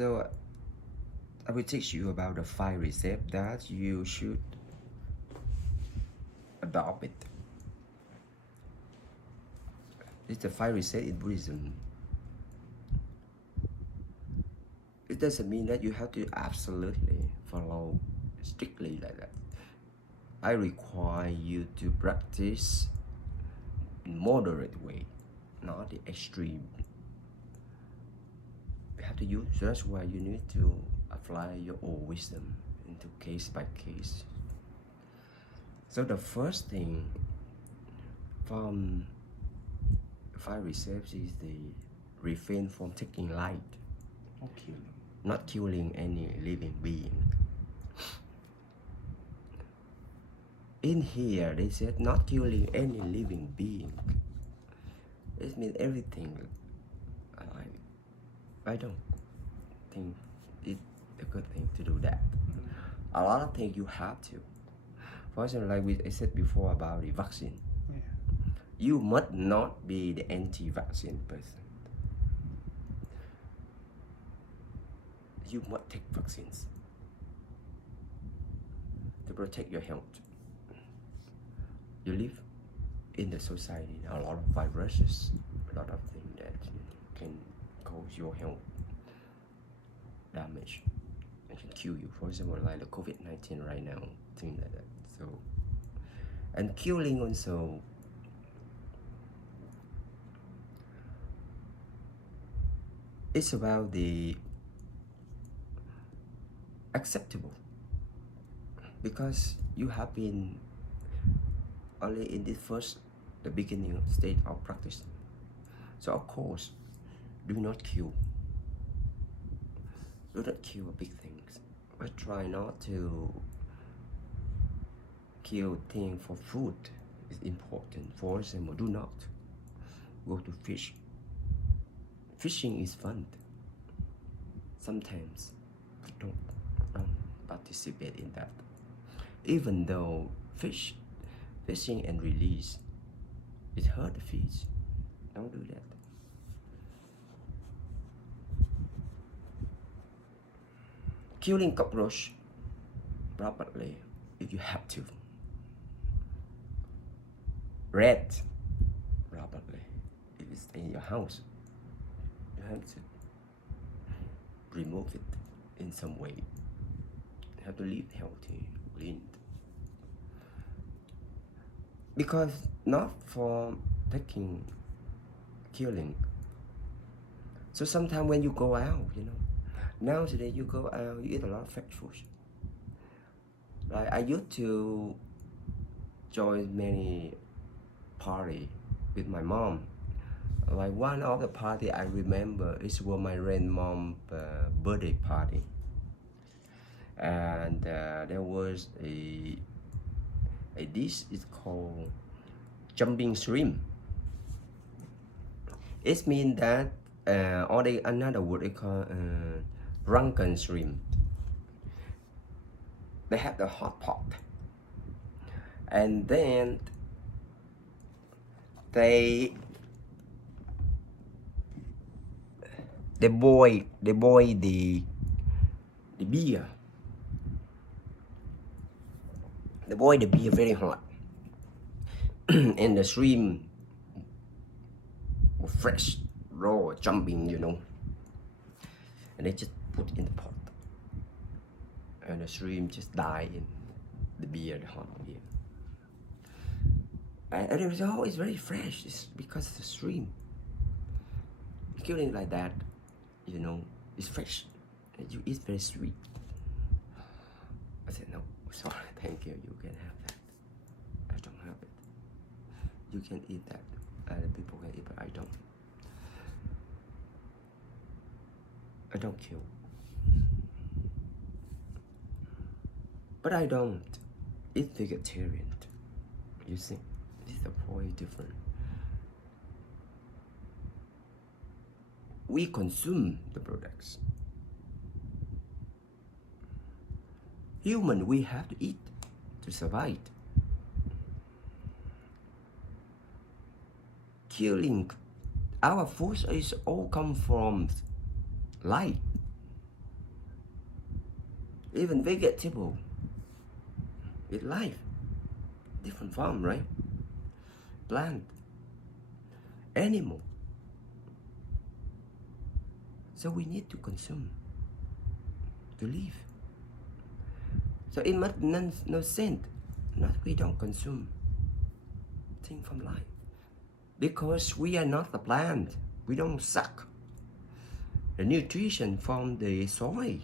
So I will teach you about the 5 precepts that you should adopt it. It's the 5 precepts in Buddhism. It doesn't mean that you have to absolutely follow strictly like that. I require you to practice in moderate way, not the extreme. You have to use, that's why you need to apply your own wisdom into case by case. So the first thing from 5 precepts is the refrain from taking life, not killing any living being. In here they said not killing any living being. It means everything alive. I don't think it's a good thing to do that. A lot of things you have to. For example, like I said before about the vaccine. You must not be the anti-vaccine person. You must take vaccines to protect your health. You live in the society, a lot of viruses, a lot of things that can cause your health damage and can kill you. For example, like the COVID-19 right now, things like that. So, and killing also. It's about the acceptable, because you have been only in the beginning state of practice. So of course, do not kill big things, but try not to kill things for food. Is important. For example, do not go to fish. Fishing is fun. Sometimes don't participate in that. Even though fishing and release, it hurt the fish. Don't do that. Killing cockroach properly if you have to. Rat properly if it's in your house. You have to remove it in some way. You have to live healthy, clean. Because not for killing. So sometimes when you go out, now today you go out, you eat a lot of fast food. Like I used to join many party with my mom. Like one of the party I remember is was my grandmom's birthday party, and there was a dish is called jumping shrimp. It means that or another word they call drunken shrimp. They have the hot pot, and then they boil the beer. They boil the beer very hot, and the shrimp fresh, raw, jumping, and they just put in the pot, and the shrimp just die in the beer, the hot beer. And it was, it's very fresh. It's because of the shrimp. Killing it like that, it's fresh. And you eat very sweet. I said, no, sorry, thank you. You can have that. I don't have it. You can eat that. Other people can eat, but I don't. I don't kill. But I don't eat vegetarian. You see, this is the point different. We consume the products. Human, we have to eat to survive. Killing, our food is all come from life. Even vegetable with life, different form, right? Plant, animal. So we need to consume to live. So it makes no sense not we don't consume things from life. Because we are not the plant. We don't suck the nutrition from the soil.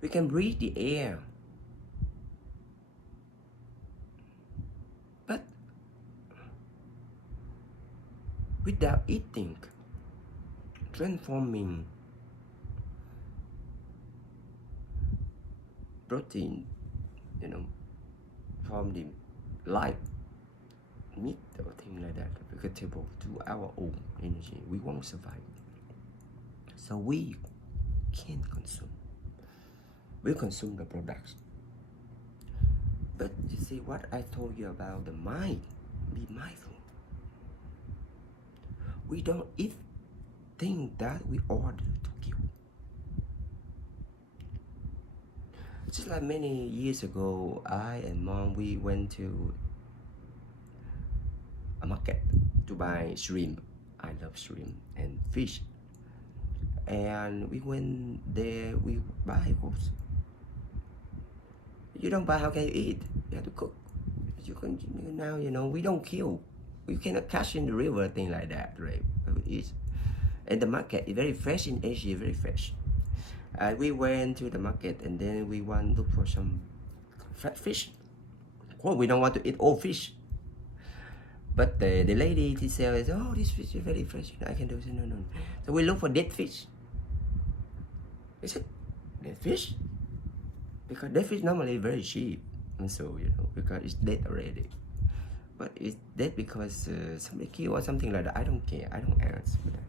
We can breathe the air. But without eating, transforming protein, from the light meat or thing like that, vegetable to our own energy, we won't survive. So we can consume. We consume the products. But you see what I told you about the mind, be mindful. We don't eat things that we order to kill. Just like many years ago, I and mom, we went to a market to buy shrimp. I love shrimp and fish. And we went there, we buy goods. You don't buy, how can you eat? You have to cook. You can now, we don't kill. We cannot catch in the river, thing like that, right? It's, and the market is very fresh in Asia, very fresh. We went to the market and then we want to look for some fat fish. Well, we don't want to eat all fish. But the lady, she says, oh, this fish is very fresh. I can do it. No. So we look for dead fish. I said, dead fish? Because dead fish normally very cheap. And so, because it's dead already. But it's dead because somebody killed or something like that. I don't care. I don't ask for that.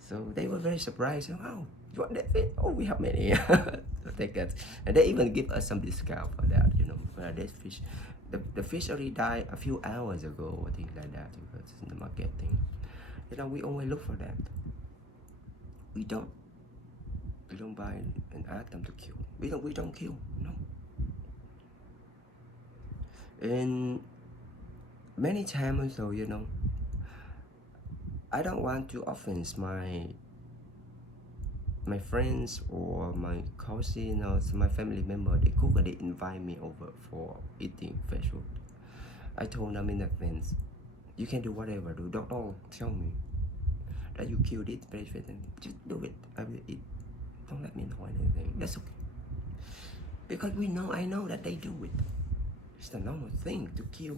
So they were very surprised. Oh, you want that fish? Oh, we have many. So take that. And they even give us some discount for that, for that fish. The fish already died a few hours ago or things like that, because it's in the market thing. We only look for that. We don't buy and ask them to kill. We don't kill, no. And many times also, I don't want to offend my friends or my cousin or my family member. They cook and they invite me over for eating fresh food. I told them in advance, you can do whatever, don't tell me that you killed it, fresh food, and just do it. I will eat. Don't let me know anything. That's okay. Because I know that they do it. It's the normal thing to kill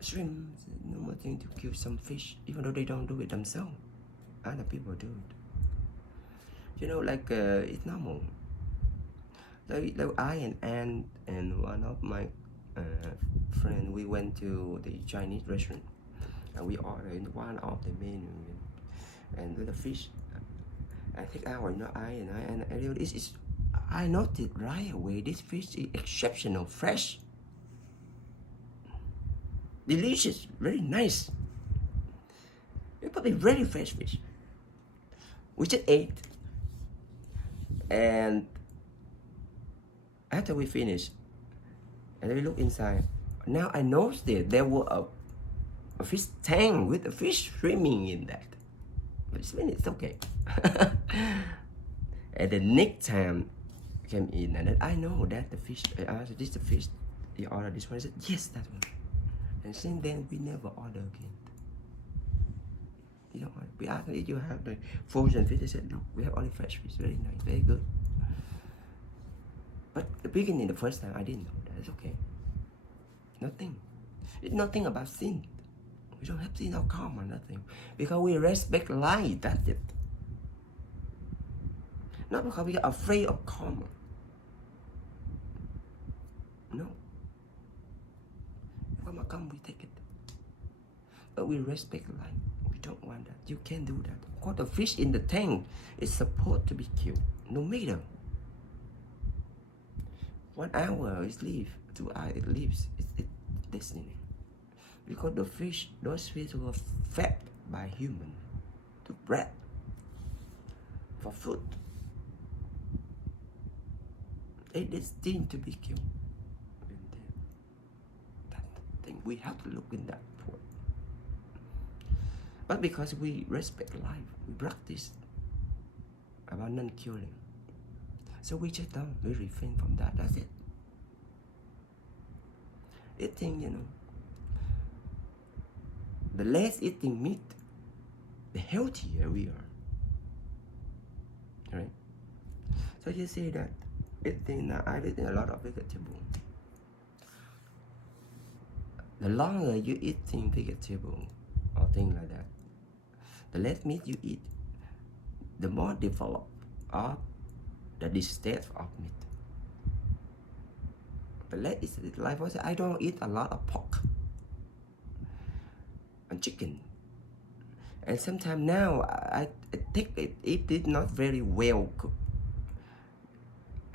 shrimp. It's the normal thing to kill some fish, even though they don't do it themselves. Other people do it. It's normal. Like I and Ann and one of my friends, we went to the Chinese restaurant and we ordered one of the menu and with the fish. I take out, I noticed right away this fish is exceptional, fresh, delicious, very nice. It's probably very fresh fish. We just ate, and after we finished, and we look inside. Now I noticed that there were a fish tank with a fish swimming in that. But it's okay. And the next time came in, and then I know that the fish. I asked, "This the fish? You order this one?" I said, "Yes, that one." And since then we never order again. You know what? We asked if you have the frozen fish. They said no, we have only fresh fish. Very nice, very good. But the beginning, the first time, I didn't know that. It's okay. Nothing. It's nothing about sin. We don't have sin or karma, nothing. Because we respect life, that's it. Not because we are afraid of karma. No. If karma comes, we take it. But we respect life. We don't want that. You can't do that. Of course, the fish in the tank is supposed to be killed. No matter. 1 hour it leaves, 2 hours it leaves. It's destiny. Because those fish were fed by human to bread. for food. It is destined to be killed. That thing we have to look in that point. But because we respect life, we practice about non-killing. So we just don't, we refrain from that, that's it. Eating, the less eating meat, the healthier we are. Right? So you see that I've eaten a lot of vegetable. The longer you eating vegetable or things like that, the less meat you eat, the more developed are the distaste of meat. The less is like I don't eat a lot of pork and chicken. And sometimes now I take it if it's not very well cooked.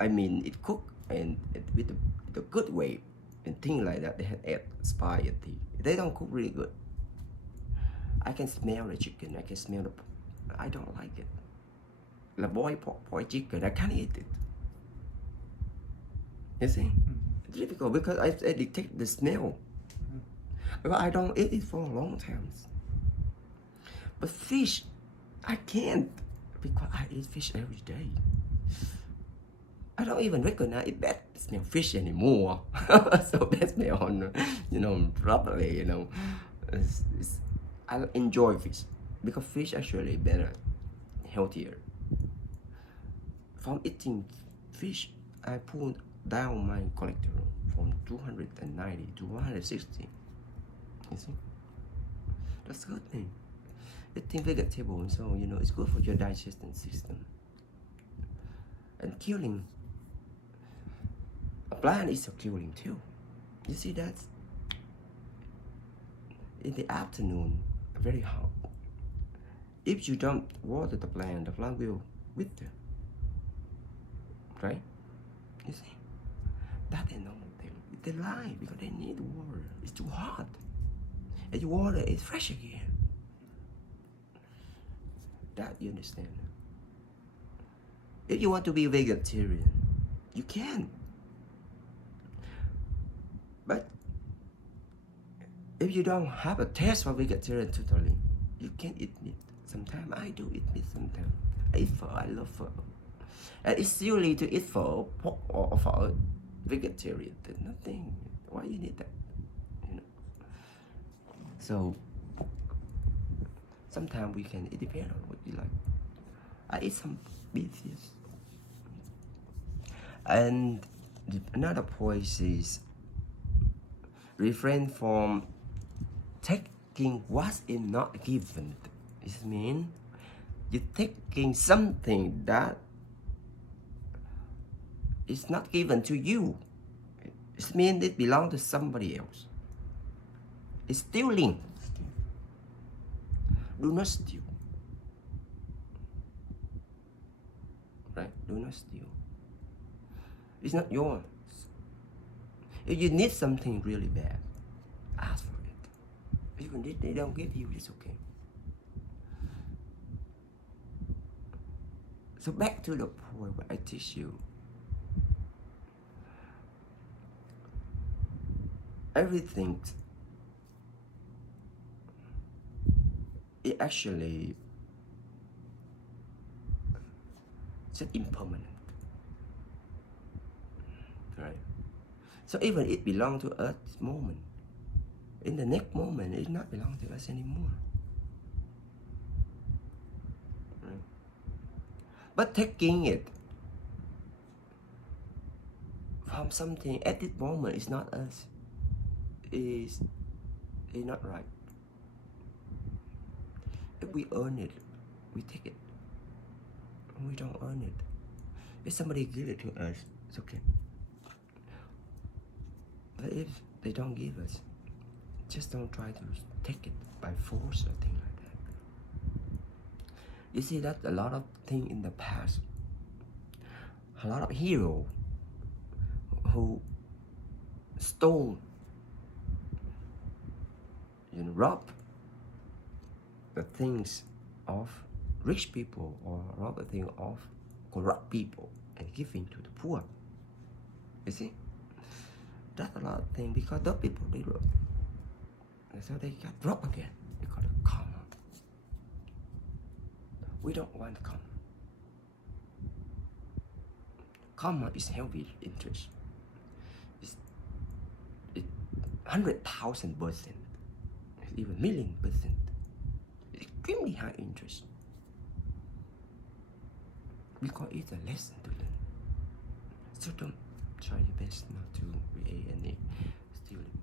I mean, it cooked and with the good way and things like that. They had add spicy. They don't cook really good. I can smell the chicken. I can smell the. I don't like it. The boiled pork, boiled chicken. I can't eat it. You see, it's difficult because I detect the smell. But I don't eat it for a long time. But fish, I can't because I eat fish every day. I don't even recognize that smell fish anymore. So that smell, properly, I enjoy fish because fish actually better, healthier. From eating fish, I pulled down my cholesterol from 290 to 160. You see, that's a good thing. Eating vegetable, so it's good for your digestion system. And killing. A plant is a killing too. You see that? In the afternoon, very hot. If you don't water the plant will wither. Right? You see? That is normal thing. They lie because they need water. It's too hot. And the water is fresh again. That you understand. If you want to be vegetarian, you can. But if you don't have a taste for vegetarian totally, you can eat meat. Sometimes I do eat meat sometimes. I eat pho, I love pho. And it's silly to eat pho, pork or pho vegetarian. There's nothing. Why you need that? So sometimes we can, it depends on what you like. I eat some beef, yes. And another point is refrain from taking what is not given. It means you're taking something that is not given to you. It means it belongs to somebody else. It's stealing. Do not steal. Right? Do not steal. It's not yours. If you need something really bad, ask for it. Even if they don't give you, it's okay. So back to the point where I teach you. Everything is actually just impermanent. Right? So even it belongs to us this moment, in the next moment it not belong to us anymore. Right? But taking it from something at this moment is not us. Is not right. If we earn it, we take it. We don't earn it. If somebody give it to us, it's okay. But if they don't give us, just don't try to take it by force or things like that. You see that a lot of things in the past, a lot of heroes who stole, robbed the things of rich people or robbing off corrupt people and giving to the poor. You see, that's a lot of things because those people they rob, and so they got robbed again because of karma. We don't want karma. Karma is heavy interest. It's 100,000%, even million%. It's extremely high interest because it's a lesson to learn. So don't try your best not to create any stealing.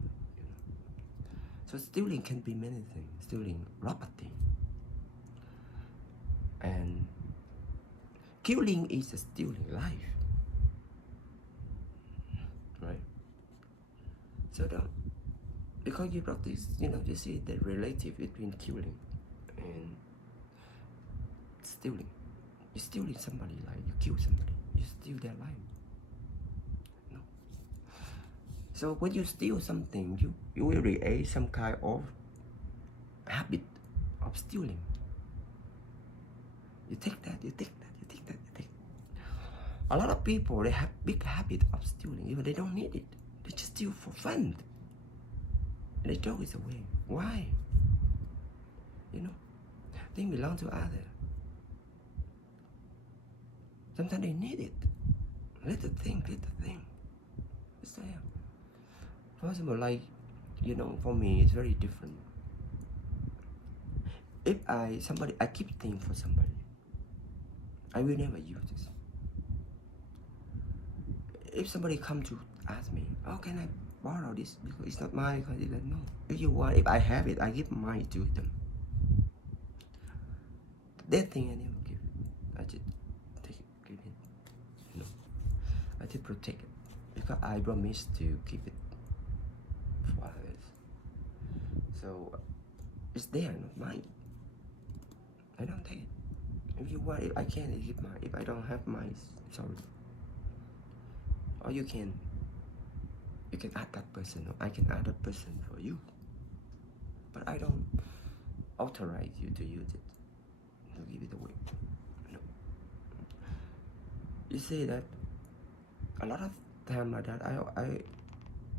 So stealing can be many things. Stealing property, and killing is a stealing life, right? So don't, because you practice, you see the relative between killing and stealing. You're stealing somebody, like you kill somebody, you steal their life. No. So when you steal something, you will create some kind of habit of stealing. You take that, you take that, you take that, you take that. A lot of people, they have big habit of stealing, even they don't need it. They just steal for fun. And they throw it away. Why? Things belong to others. Sometimes they need it. Little thing. It's there. For example, like, for me, it's very different. If I keep things for somebody, I will never use this. If somebody come to ask me, oh, can I borrow this? Because it's not mine, because it's like, no. If you want, if I have it, I give mine to them. That thing I never give it. I just take it, give it. I just protect it. Because I promise to keep it for others. So it's there, not mine. I don't take it. If you want it, I can, I give mine. If I don't have mine, sorry. Or you can add that person, or I can add that person for you. But I don't authorize you to use it, to give it away. No. You see that a lot of time like that,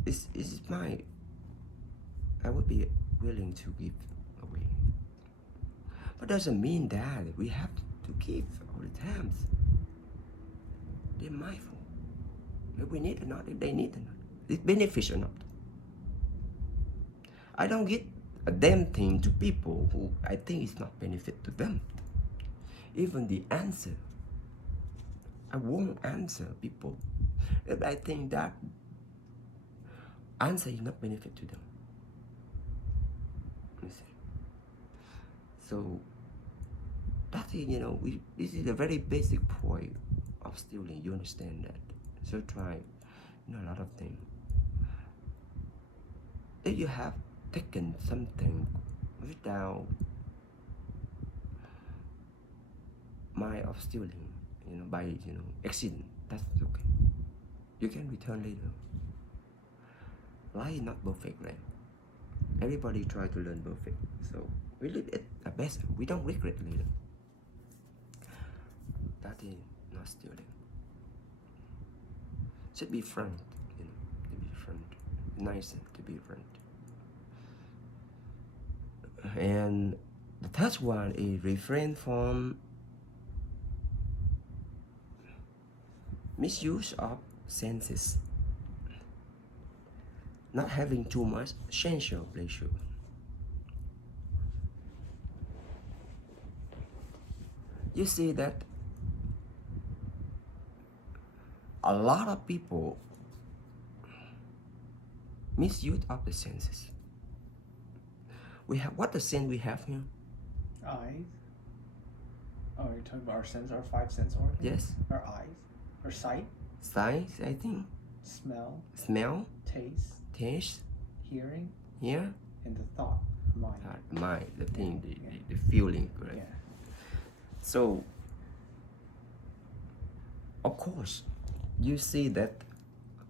it's mine. I would be willing to give away. But doesn't mean that we have to give all the times. They're mindful. If we need or not, if they need or not. It's beneficial or not. I don't give a damn thing to people who I think is not benefit to them. Even the answer, I won't answer people if I think that answer is not benefit to them. You see? So that is, this is a very basic point of stealing. You understand that? So try, a lot of things. If you have taken something without mind of stealing, by accident, that's okay. You can return later. Life is not perfect, right? Everybody try to learn perfect, so we live it the best. We don't regret later. That is not stealing. Should be frank, to be frank, nice to be frank. And the third one is refrain from misuse of senses, not having too much sensual pleasure. You see that a lot of people misuse of the senses. We have, what the sense we have here? Eyes. Oh, you're talking about our sense, our 5 sense organs? Yes. Our eyes. Our sight. Sight, I think. Smell. Smell. Taste. Taste. Hearing. Hear. And the thought. Mind. Mind, the thing, the feeling, correct? Yeah. So, of course, you see that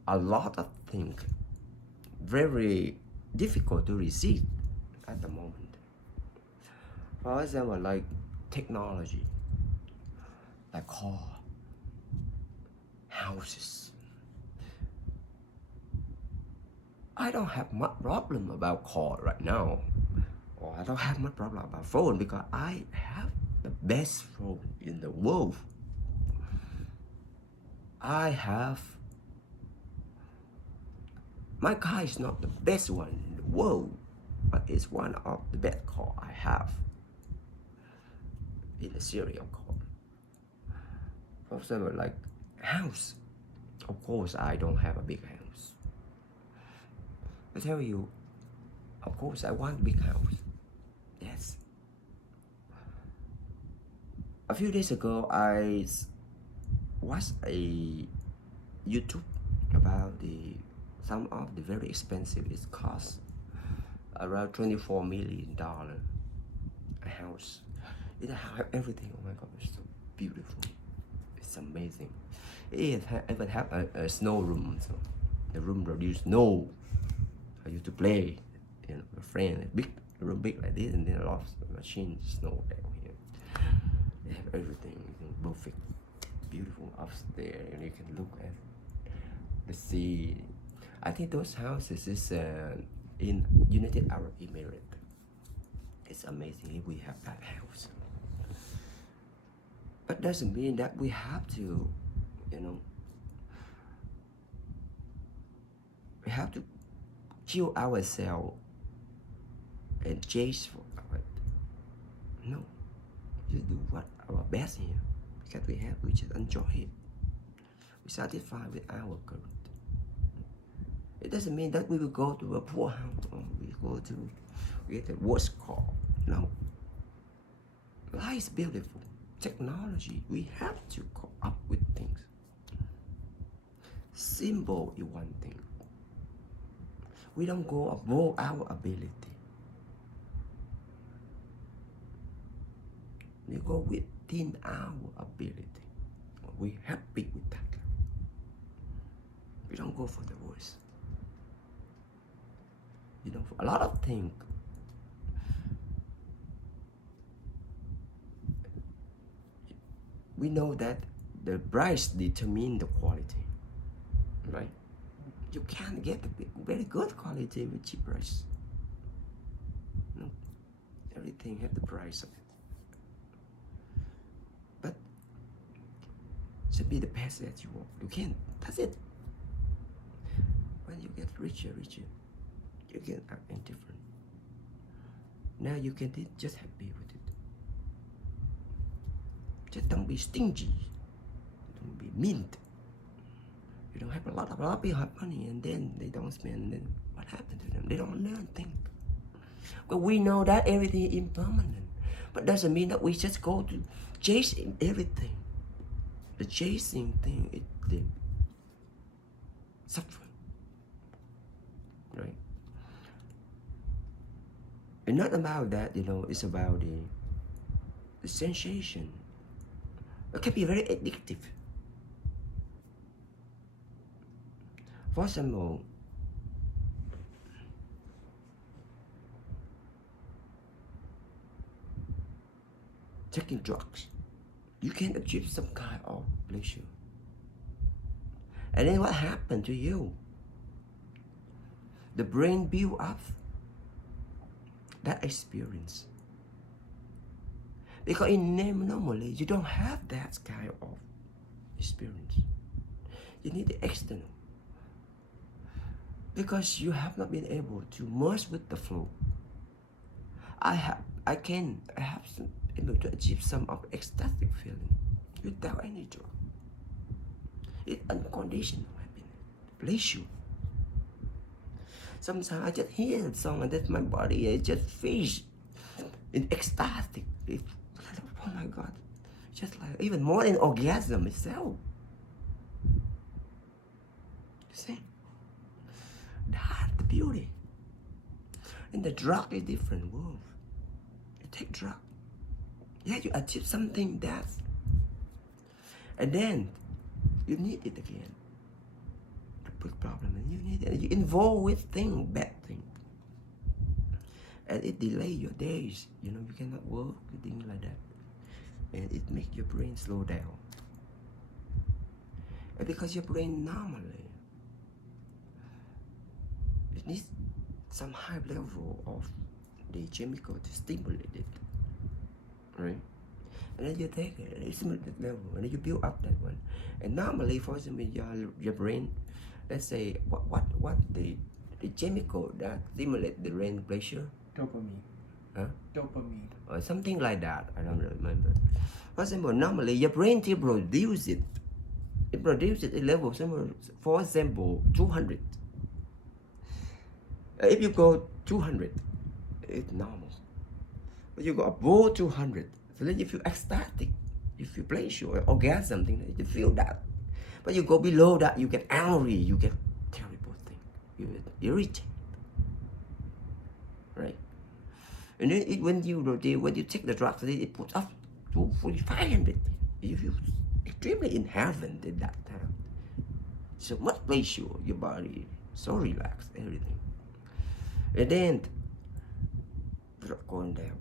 a lot of things very difficult to receive at the moment. For example, like technology, like car, houses. I don't have much problem about car right now, or I don't have much problem about phone because I have the best phone in the world. I have, my car is not the best one in the world, but it's one of the best car I have in the series of car. For example, like house. Of course, I don't have a big house. I tell you, of course, I want a big house. Yes. A few days ago, I watched a YouTube about some of the very expensive. It costs around $24 million a house. It has everything. Oh my God, it's so beautiful. It's amazing. It even have a snow room. So the room produce snow for you to play. You know, a friend, a big room big like this, and then a lot of machine snow down here. They have everything perfect, beautiful upstairs, and you can look at the sea. I think those houses is in United Arab Emirates. It's amazing if we have that house. But doesn't mean that we have to, you know, we have to kill ourselves and chase for our. No, just do what our best here because we just enjoy it. We satisfied with our current. It doesn't mean that we will go to a poor house or we go to get a worse car. No. Life is beautiful. Technology, we have to come up with things. Simple is one thing. We don't go above our ability. We go within our ability. We're happy with that. We don't go for the worst. You know, for a lot of things, we know that the price determines the quality, right? You can't get a very good quality with cheap price. No, everything has the price of it. But should be the best that you want. You can. That's it. When you get richer, you can act indifferent. Now you can be just happy with it. Just don't be stingy. Don't be mean. You don't have a lot of people have money and then they don't spend. And then what happened to them? They don't learn things. But we know that everything is impermanent. But doesn't mean that we just go to chasing everything. The chasing thing is the suffering, right? And not about that, you know. It's about the sensation. It can be very addictive. For example, taking drugs, you can achieve some kind of pleasure. And then what happened to you? The brain build up that experience. Because normally you don't have that kind of experience. You need the external. Because you have not been able to merge with the flow. I have some able to achieve some of ecstatic feeling without any drug. It's unconditional happiness, pleasure. Sometimes I just hear a song and that my body is just feels in ecstatic. Oh my God, just like even more than orgasm itself. You see, that's the beauty. And the drug is different world. You take drug, yeah, you achieve something that's, and then you need it again. The big problem, and you need it. You involve with thing, bad thing, and it delay your days. You know, you cannot work with things like that. and it makes your brain slow down. And because your brain normally it needs some high level of the chemical to stimulate it, right? And then you take it, and it's stimulate level, and then you build up that one. And normally, for example, your brain, let's say, what the chemical that stimulate the brain pleasure, Dopamine. huh? Dopamine. Or something like that. I don't remember. For example, normally your brain to produce it. It produces a level, for example, 200. If you go 200, it's normal. But you go above 200, so then you feel ecstatic, you feel pleasure, or orgasm, something, you feel that. But you go below that, you get angry, you get terrible thing, you get irritated, right? And then when you take the drugs, it puts up to 500. You feel extremely in heaven at that time. So much pleasure, your body so relaxed, everything. And then drug going down.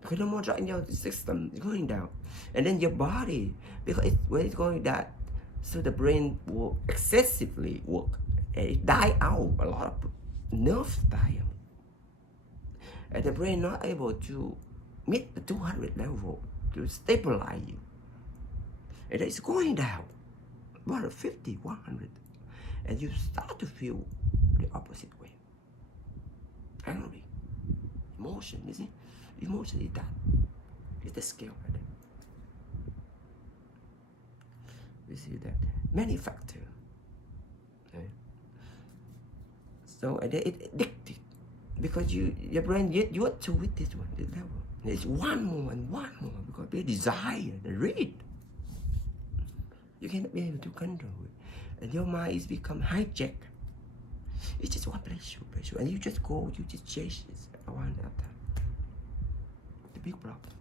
Because no more drug in your system is going down. And then your body, because when it's going down, so the brain will excessively work. And it die out, a lot of nerves die out. And the brain not able to meet the 200 level to stabilize you. And it's going down, 150, 100. And you start to feel the opposite way. Angry. Emotion, you see? Emotion is that. It's the scale right there. You see that? Many factors. Right? So and then it's addictive. Because your brain, you want to with this one, this level. It's one more and one more because they desire, they read. You cannot be able to control it. And your mind is become hijacked. It's just one pleasure. And you just go, you just chase it one after. The big problem.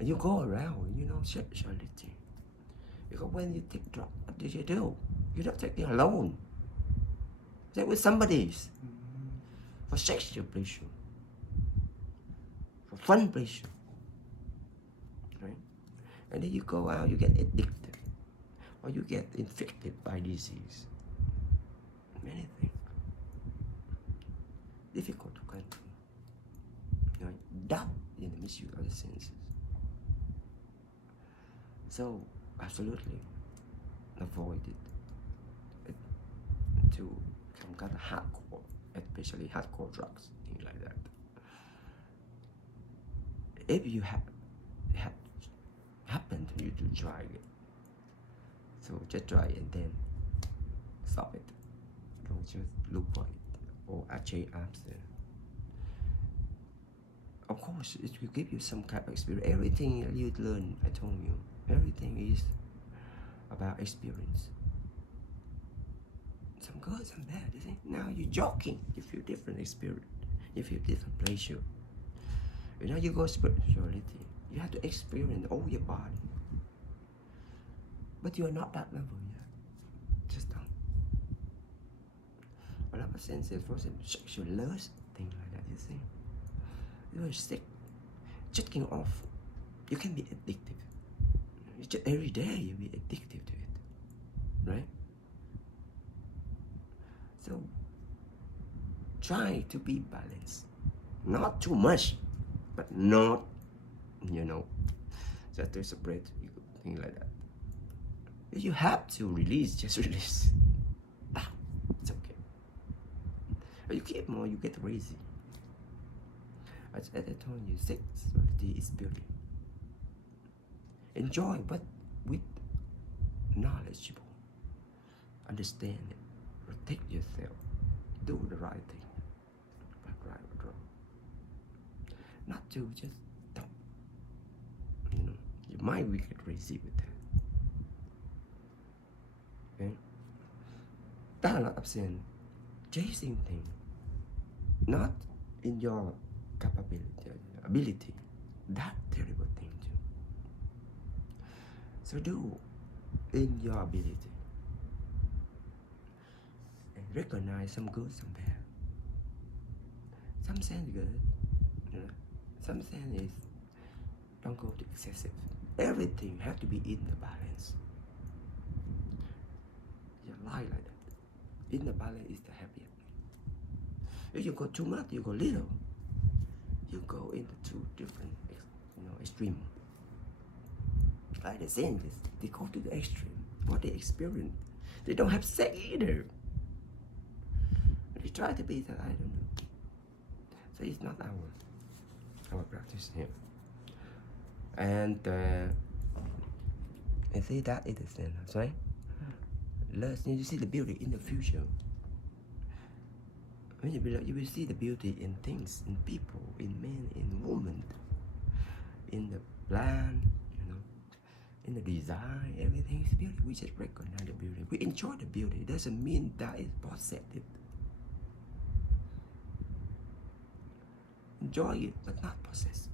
And you go around, sexuality. Because when you take drugs, what do? You're not taking alone. Take with somebody's. For sexual pleasure. For fun pleasure. Right? And then you go out, you get addicted. Or you get infected by disease. Many things. Difficult to control. Doubt in the misuse of the senses. So, absolutely avoid it. To some kind of hardcore, especially hardcore drugs, things like that. If you happen to you to try it, so just try it and then stop it. Don't just look for it or actually after. Of course, it will give you some kind of experience. Everything you learn, I told you, everything is about experience. Some good, some bad. You see? Now you're joking. You feel different experience. You feel different pleasure. And now you go spirituality. You have to experience all your body. But you are not that level yet. Just don't. A lot of senses, for example, sexual lust, things like that, you see. You are sick. Checking off. You can be addictive. Just every day you be addictive to it. Right? So try to be balanced. Not too much, but not, just to separate things like that. If you have to release, just release. It's okay. But you keep more, you get lazy. As I told you, sexuality is beauty. Enjoy, but with knowledgeable. Understand it. Protect yourself. Do the right thing. Not right or wrong. Not to just don't. Your mind will get crazy with that. Okay? That's a lot of sin. Chasing things. Not in your ability. That terrible thing too. So do in your ability. And recognize some good, some bad. Some sense good. Some sense is don't go to excessive. Everything has to be in the balance. Your life like that. In the balance is the happiest. If you go too much, you go little. You go into two different, extreme. Like the scientists, they go to the extreme. What they experience, they don't have sex either. They try to be that, I don't know. So it's not our practice here. And see, that is the sense, right? You see the beauty in the future. When you will see the beauty in things, in people, in men, in women, in the plant, in the design. Everything is beauty. We just recognize the beauty. We enjoy the beauty. It doesn't mean that it's possessive. Enjoy it, but not possess.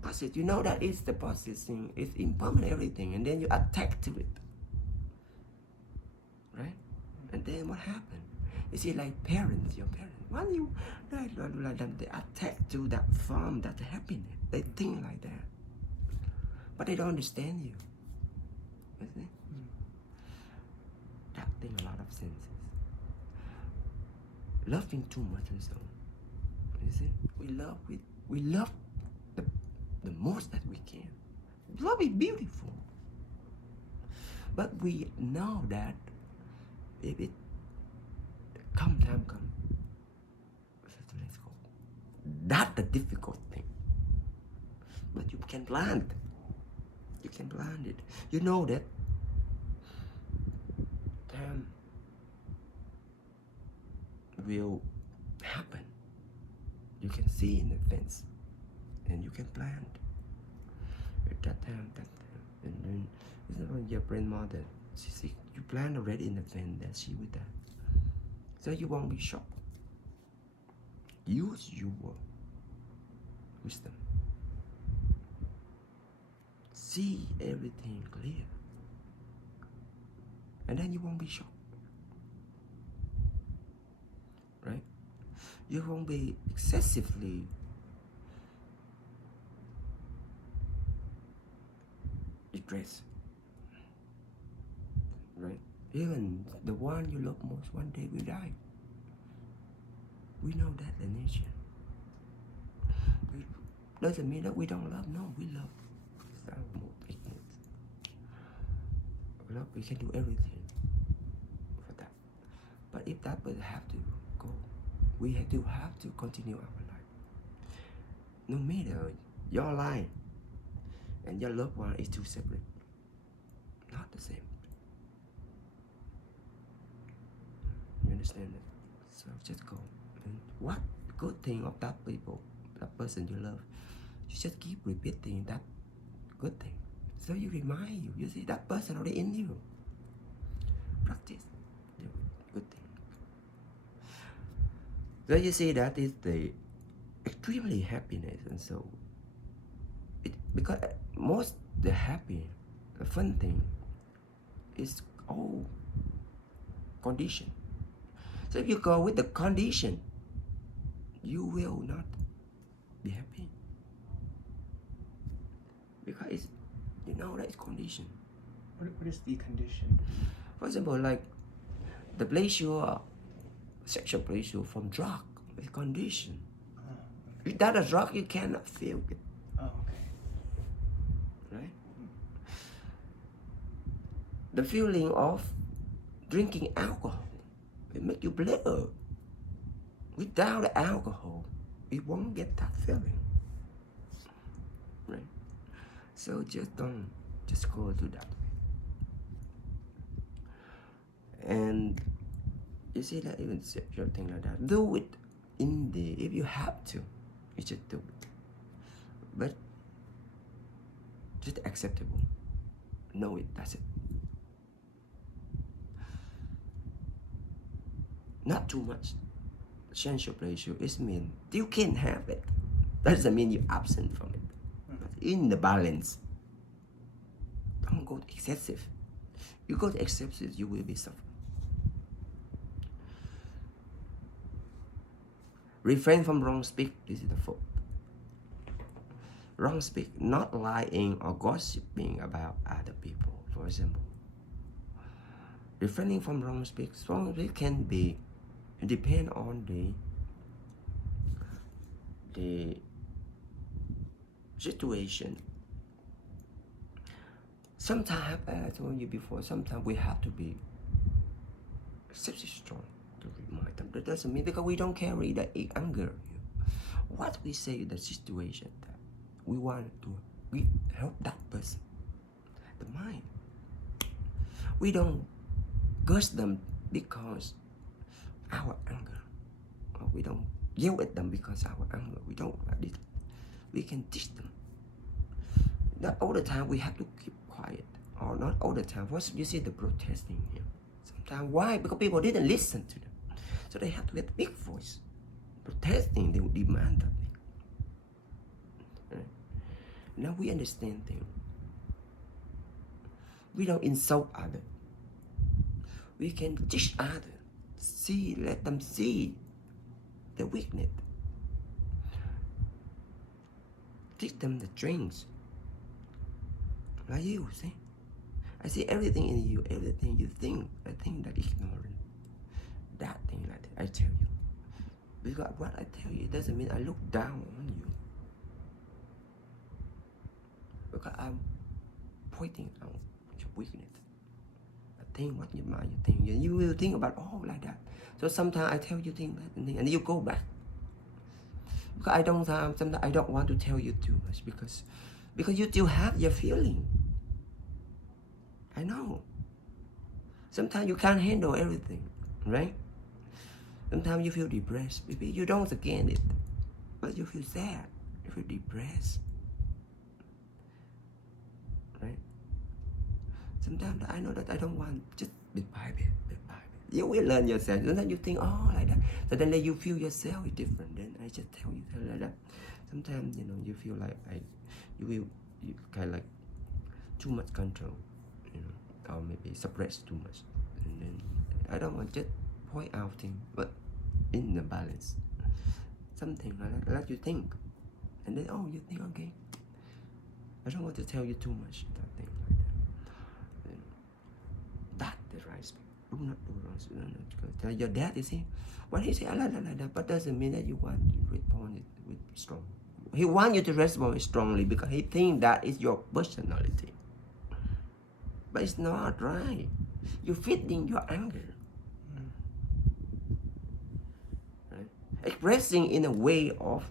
Possess, you know that it's the possessing, it's impermanent, everything, and then you attack to it. Right? And then what happened? You see, like parents, your parents, when you like them, they attack to that form, that happiness. They think like that. But they don't understand you. You see? That thing a lot of senses. Loving too much and so. You see? We love the most that we can. Love is beautiful. But we know that if it time come, let's go. That's the difficult thing. But you can plan it. You can plan it. You know that time will happen. You can see in advance, and you can plan it. At that time, and then it's not your grandmother. See, you plan already in advance that she will die, so you won't be shocked. Use your wisdom. See everything clear, and then you won't be shocked, right? You won't be excessively depressed, right? Even the one you love most one day will die. We know that the nature. Doesn't mean that we don't love. No, we love. It's our most ignorance. Love, we can do everything for that. But if that person have to go, we have to continue our life. No matter your life and your loved one is two separate, not the same. You understand that? So just go. And what good thing of that people, that person you love, you just keep repeating that good thing. So you remind you see that person already in you. Practice the good thing. So you see that is the extremely happiness, and so because most the happy, the fun thing is all condition. So if you go with the condition, you will not be happy. Because it's, that it's condition. What is the condition? For example, like the pleasure, sexual pleasure from drug is condition. Without a drug, you cannot feel it. Oh, okay. Right? The feeling of drinking alcohol, it make you blur. Without the alcohol, you won't get that feeling. Right? So just go to that way. And you see that even sexual thing like that, do it if you have to, you just do it. But just acceptable. Know it, that's it. Not too much sensual pleasure. It means you can have it. Doesn't mean you're absent from it. But in the balance. Don't go excessive. You go to excessive, you will be suffering. Refrain from wrong speak. This is the fourth. Wrong speak, not lying or gossiping about other people, for example. Refraining from wrong speak can be depend on the situation. Sometimes, as I told you before, sometimes we have to be strong to remind them. That doesn't mean because we don't carry the anger. What we say in the situation that we want to help that person, the mind. We don't curse them because our anger, or we don't yell at them because our anger. We don't like this. We can teach them. Not all the time we have to keep quiet, or not all the time. What you see the protesting here? Sometimes why? Because people didn't listen to them, so they have to get a big voice, protesting. They will demand something. Right? Now we understand things. We don't insult others. We can teach others. Let them see the weakness. Teach them the strengths. Like you, see? I see everything in you, everything you think. I think that ignorant. That thing like that, I tell you. Because what I tell you, it doesn't mean I look down on you. Because I'm pointing out your weakness. I think what you mind, you think, and you will think about all like that. So sometimes I tell you things and you go back. Because sometimes I don't want to tell you too much because you still have your feeling. I know. Sometimes you can't handle everything, right? Sometimes you feel depressed. Maybe you don't again it, but you feel sad. You feel depressed, right? Sometimes I know that I don't want just bit by bit. You will learn yourself. Sometimes you think, oh, like that. Suddenly you feel yourself is different. Then I just tell you like that. Sometimes you feel like you kind of like too much control, or maybe suppress too much. And then I don't want just point out things, but in the balance, something like that. Let you think, and then you think okay. I don't want to tell you too much. That thing like that. That's the right speak. Do not do wrong. Tell your dad, you see, when he say like that, but doesn't mean that you want to respond with strong. He wants you to respond strongly because he thinks that is your personality. But it's not right. You're feeding your anger. Right? Expressing in a way of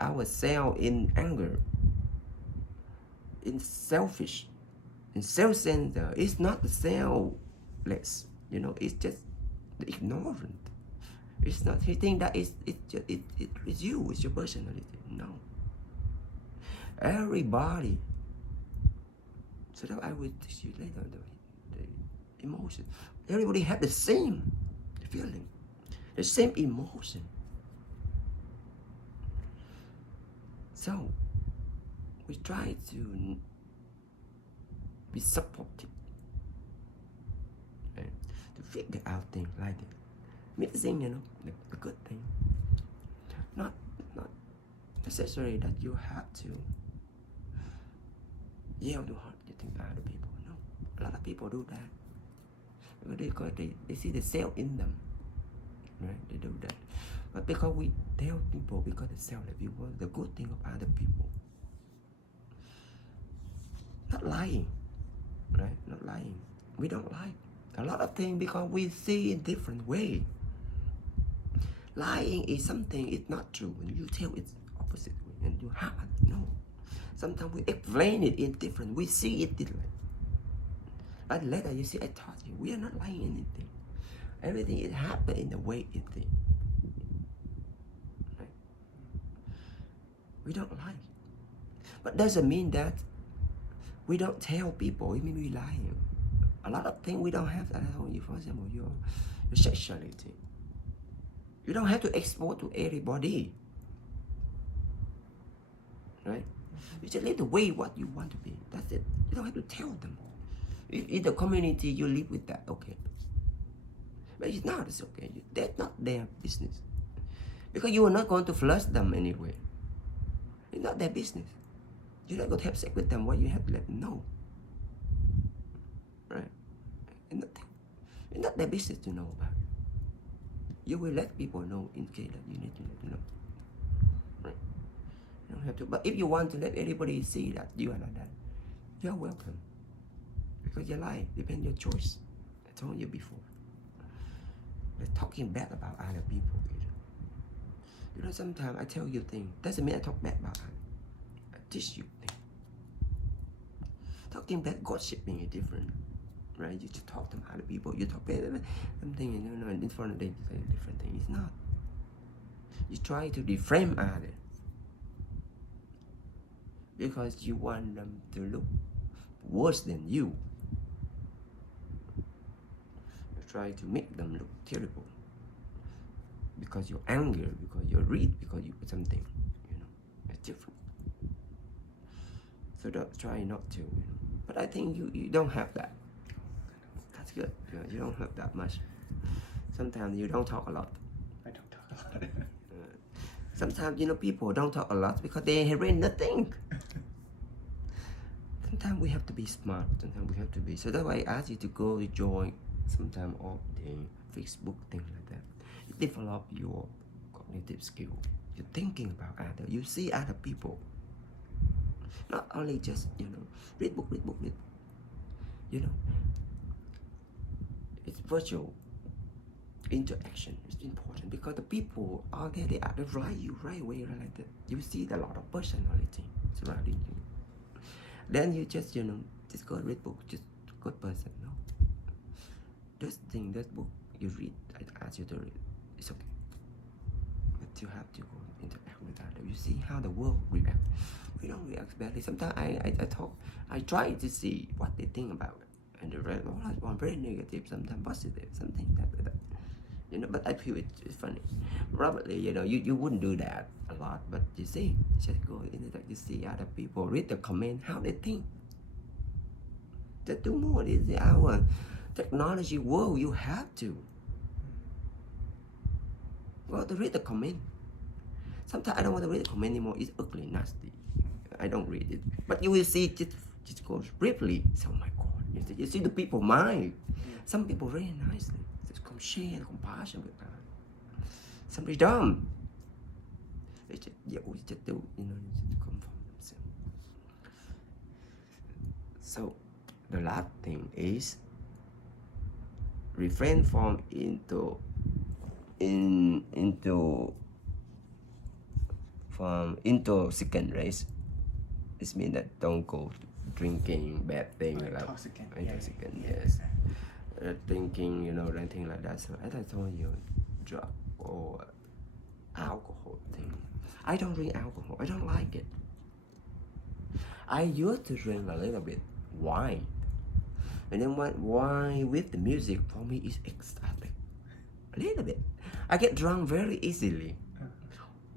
ourselves in anger, in selfish, in self-centered. It's not the selfless, it's just the ignorant. It's not, he think that it's you, it's your personality. No. Everybody. So that I will teach you later the emotion. Everybody have the same feeling, the same emotion. So we try to be supportive, right? To figure out things like that. Mixing, the good thing. Not necessary that you have to yell to hurt you think other people. No, a lot of people do that because they see the self in them, right? They do that, but because we tell people because the self that we want the good thing of other people. Not lying, right? Not lying. We don't lie. A lot of things because we see in different way. Lying is something it's not true. When you tell it's opposite way and you have no. Sometimes we explain it in different. We see it different. But later you see, I taught you, we are not lying anything. Everything it happened in the way it did. Right? We don't lie. But doesn't mean that we don't tell people, we may be lying. A lot of things we don't have that at home. For example, your sexuality. You don't have to expose to everybody. Right? You just live the way what you want to be. That's it. You don't have to tell them. If in the community you live with that, okay. But it's not, it's okay. That's not their business. Because you are not going to flush them anyway. It's not their business. You're not going to have sex with them. Why you have to let them know? Right? It's not their business to know about it. You will let people know in case that you need to let them know. Right? You don't have to. But if you want to let everybody see that you are like that, you're welcome. Because your life depends on your choice. I told you before. But talking bad about other people, you know, sometimes I tell you things. Doesn't mean I talk bad about others. I teach you things. Talking bad, gossiping is different. Right? You just talk to other people. You talk bad. Something, you know, in front of them, you say a different thing. It's not. You try to defame others. Because you want them to look worse than you. You try to make them look terrible. Because you're angry, because you're rude, because you put something, you know, it's different. So don't try not to, you know. But I think you don't have that. That's good. You don't have that much. Sometimes you don't talk a lot. I don't talk a lot. Sometimes, you know, people don't talk a lot because they have read nothing. Sometimes we have to be smart. Sometimes we have to be. So that's why I ask you to go to join sometime of the Facebook, things like that. You develop your cognitive skill. You're thinking about others. You see other people. Not only just, you know, read book. You know, it's virtual interaction. It's important because the people are there. They are right away like that. You see a lot of personality surrounding you. Then you just, you know, just go read book. Just good person. No, this thing, that book you read, I ask you to read. It's okay. But you have to go interact with others. You see how the world reacts. We don't react badly. Sometimes I try to see what they think about it. And the rest, one very negative, sometimes positive, something like that. You know, but I feel it's funny. Probably, you know, you wouldn't do that a lot, but you see, just go in there, you see other people, read the comment, how they think. Just do more. This is our technology world. You have to. Well, to read the comment. Sometimes I don't want to read the comment anymore. It's ugly, nasty. I don't read it. But you will see, just go briefly. So, oh my God. You see the people mind. Some people very nicely. Just come share compassion with us. Somebody dumb. They just do, you know, just come from themselves. So, the last thing is refrain from intoxicant race. This means that don't go drinking bad things like intoxicant, yes. Drinking, you know, anything like that. So as I told you, drug or alcohol thing. I don't drink alcohol. I don't like it. I used to drink a little bit wine. And then wine with the music for me is ecstatic. A little bit. I get drunk very easily.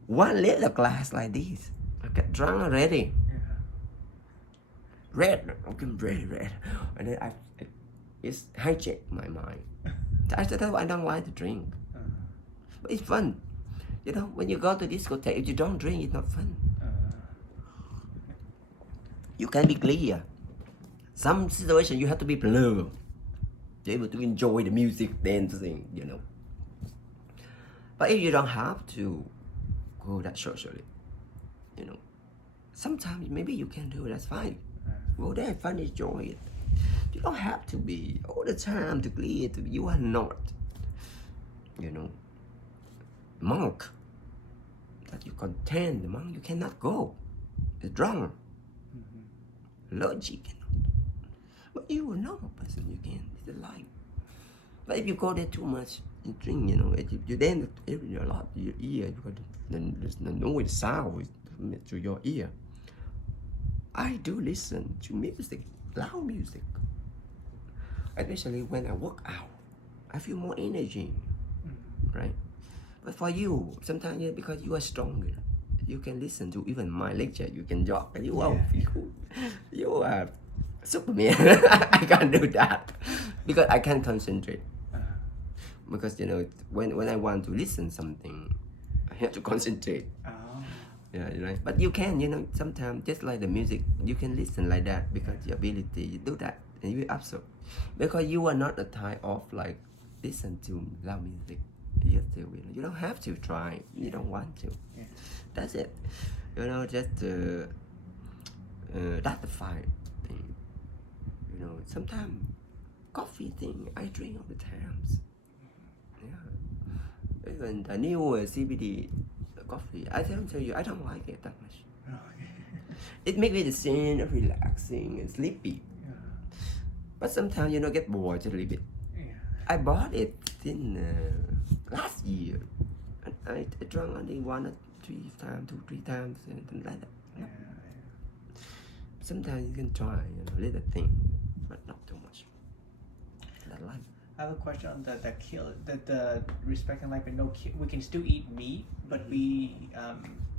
One little glass like this, I get drunk already. Red, I'm very red. And then it's hijacked my mind. That's why I don't like to drink. But it's fun. You know, when you go to discotheque, if you don't drink, it's not fun. You can be clear. Some situation you have to be blur. To be able to enjoy the music, dancing, you know. But if you don't have to go that socially, you know, sometimes maybe you can do it, that's fine. Go there, fun, enjoy it. You don't have to be all the time to clear. You are not, you know, monk. That you contain the monk, you cannot go. The drunk. Logic cannot. But you are not a person, you can. It's a life. But if you go there too much, you drink, you know, you dance a lot, your ear, because there's no noise, sound to your ear. I do listen to music, loud music. Especially when I work out, I feel more energy, right? But for you, sometimes because you are stronger, you can listen to even my lecture, you can jog, and you are Superman. I can't do that because I can't concentrate. Because, you know, when I want to listen something, I have to concentrate. Yeah, right. But you can, sometimes just like the music, you can listen like that because your ability, you do that and you absorb. Because you are not the type of like listen to loud music. You still will. You don't have to try. You don't want to. Yeah. That's it. Just that's the fine thing. Sometimes coffee thing I drink all the times. Yeah. Even the new CBD coffee, I don't tell you, I don't like it that much. Okay. It makes me the same, relaxing and sleepy. Yeah. But sometimes get bored just a little bit. Yeah. I bought it in last year. And I drank only 1 or 3 times, 2, 3 times, and like that. Yeah. Sometimes you can try, little thing, but not too much. That life. I have a question on the respecting life and no kill. We can still eat meat, but we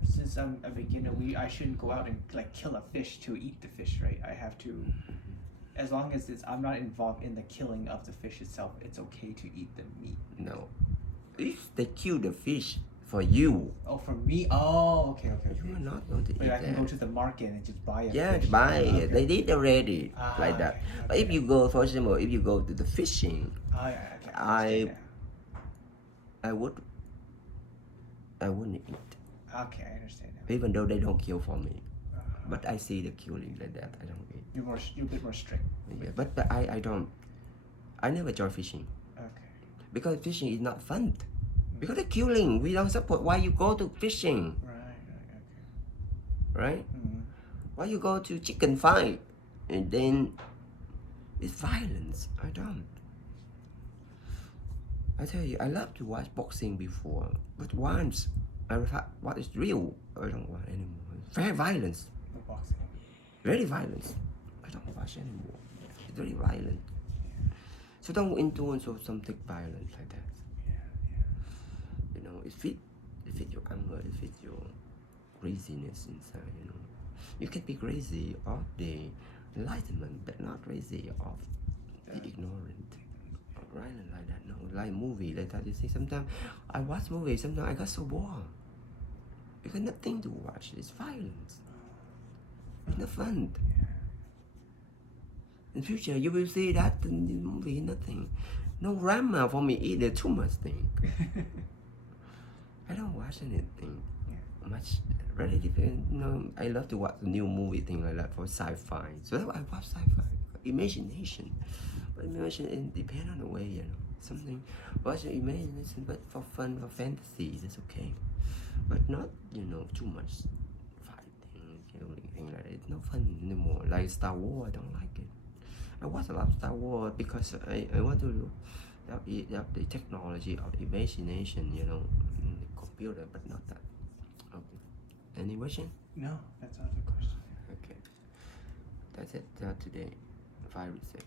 since I'm a beginner, I shouldn't go out and like kill a fish to eat the fish, right? I have to, as long as I'm not involved in the killing of the fish itself, it's okay to eat the meat. No, if they kill the fish for you. Oh, for me? Oh, okay. You are not going to eat But I can that. go to the market and just buy a Yeah, fish. buy it. Okay. They did already like that. Okay. But if you go, for example, if you go to the fishing, Oh, yeah, okay. I wouldn't eat. Okay, I understand now. Even though they don't kill for me. But I see the killing like that, I don't eat. You're a bit more strict. Yeah, but I don't. I never join fishing. Okay. Because fishing is not fun. Because the killing, we don't support. Why you go to fishing? Right? Mm-hmm. Why you go to chicken fight? And then it's violence. I don't. I tell you, I love to watch boxing before. But once I thought what is real, I don't watch anymore. Very violence. The boxing. Very violence. I don't watch anymore. It's very violent. So don't influence or something violent like that. It fit your anger, it fit your craziness inside, You can be crazy of the enlightenment, but not crazy of the ignorant. Right? Like that, no. Like movie, like that. You see, sometimes I watch movies, sometimes I got so bored. Because nothing to watch. It's violence. It's not fun. In future, you will see that in the movie, nothing. No drama for me either, too much thing. I don't watch anything much. Very different. I love to watch the new movie thing like that for sci-fi. So that's why I watch sci-fi. Imagination. But imagination depends on the way, Something. Watch your imagination, but for fun, for fantasy, that's okay. But not, too much fighting, killing, thing like that. It's not fun anymore. Like Star Wars, I don't like it. I watch a lot of Star Wars because I want to have the technology of imagination, in the computer, but not that. Okay. Any question? No, that's not the question. Okay. That's it today. 5 reset.